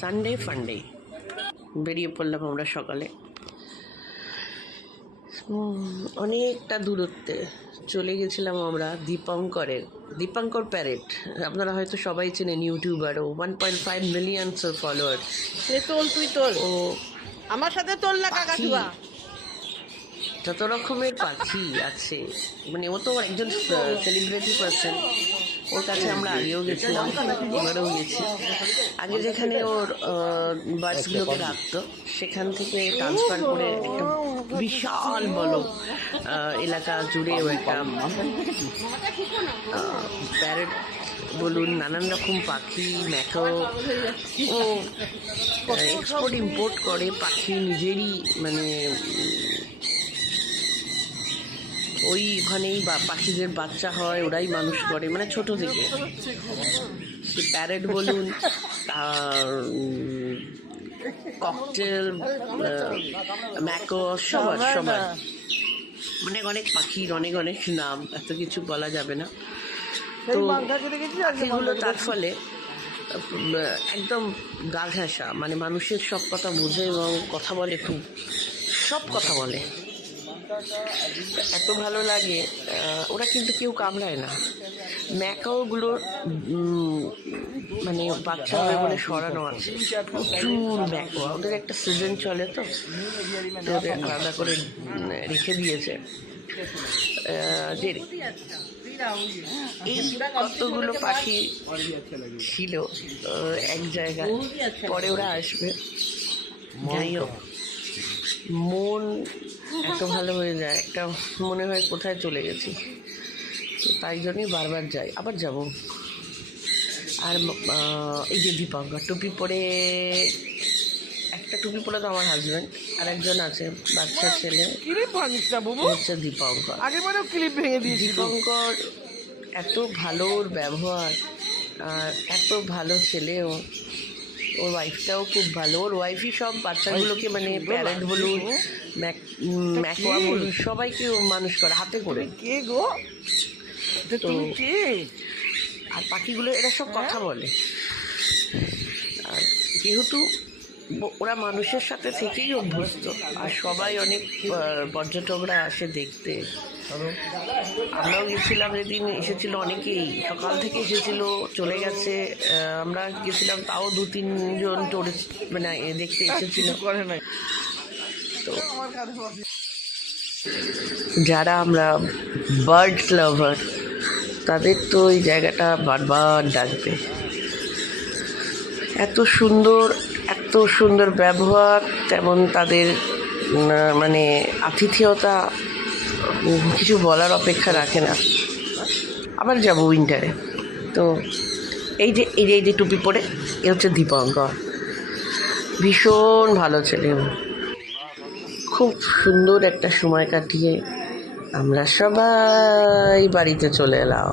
Sunday ফান্ডে বেরিয়ে পড়লাম আমরা সকালে। অনেকটা দূরত্বে চলে গেছিলাম আমরা দীপঙ্কর প্যারেড। আপনারা হয়তো সবাই চেনেন, ইউটিউবার, ও 1.5 মিলিয়ন ফলোয়ার। তুই তোল, ও আমার সাথে তোল না কাকাতুয়া। যত রকমের পাখি আছে, মানে ও তো একজন সেলিব্রিটি পার্সন। ওর কাছে আমরা আগেও গেছিলাম, এবারেও গেছি। আগে যেখানে ওর বার্ডসগুলোকে রাখতো, সেখান থেকে ট্রান্সফার করে একটা বিশাল বড় এলাকা জুড়ে ও একটা প্যারেট বলুন, নানান রকম পাখি, ম্যাকো, ও এক্সপোর্ট ইম্পোর্ট করে পাখি নিজেরই, মানে ওইখানেই পাখিদের বাচ্চা হয়, ওরাই মানুষ করে, মানে ছোট থেকে। সে প্যারেট বলুন, ককটেল, ম্যাকো, সবার মানে অনেক পাখির অনেক নাম, এত কিছু বলা যাবে না। তো পাখিগুলো তার ফলে একদম গা ঘেঁষা, মানে মানুষের সব কথা বোঝে এবং কথা বলে, খুব সব কথা বলে, এত ভালো লাগে। ওরা কিন্তু কেউ কামড়ায় না। ম্যাকাওগুলো মানে বাচ্চা হবে বলে সরানো আছে, প্রচুর ম্যাকো। ওদের একটা সিজন চলে, তো ওদের আলাদা করে রেখে দিয়েছে। যে এই কতগুলো পাখি ছিল এক জায়গায়, পরে ওরা আসবে। যাই হোক, মন এত ভালো হয়ে যায়, একটা মনে হয় কোথায় চলে গেছি, তাই জন্যই বারবার যাই, আবার যাব। আর এই যে দীপঙ্কর টুপি পরে, একটা টুপি পরে তো আমার হাজব্যান্ড, আর একজন আছে বাচ্চা ছেলে, হচ্ছে দীপঙ্কর। দীপঙ্কর এত ভালো, ওর ব্যবহার, আর এত ভালো ছেলেও। ওর ওয়াইফটাও খুব ভালো। ওর ওয়াইফই সব বাচ্চাগুলোকে, মানে প্যারেন্ট বলুন, ম্যাকোয়া বলুন, সবাইকে মানুষ করে হাতে করে। কে গো? তো আর পাখিগুলো এরা সব কথা বলে। আর যেহেতু ওরা মানুষের সাথে থেকেই অভ্যস্ত, আর সবাই অনেক পর্যটকরা আসে দেখতে। আমরাও গেছিলাম, যেদিন এসেছিল অনেকেই, সকাল থেকে এসেছিল, চলে গেছে। আমরা গেছিলাম, তাও 2-3 জন টুরিস্ট মানে দেখতে এসেছিল। তো যারা আমরা বার্ডস লাভার, তাদের তো এই জায়গাটা বারবার ডাকবে। এত সুন্দর ব্যবহার, তেমন তাদের মানে আতিথেয়তা কিছু বলার অপেক্ষা রাখে না। আবার যাব উইন্টারে। তো এই যে টুপি পরে, এ হচ্ছে দীপঙ্কর। ভীষণ ভালো ছেলে, খুব সুন্দর একটা সময় কাটিয়ে আমরা সবাই বাড়িতে চলে এলাম।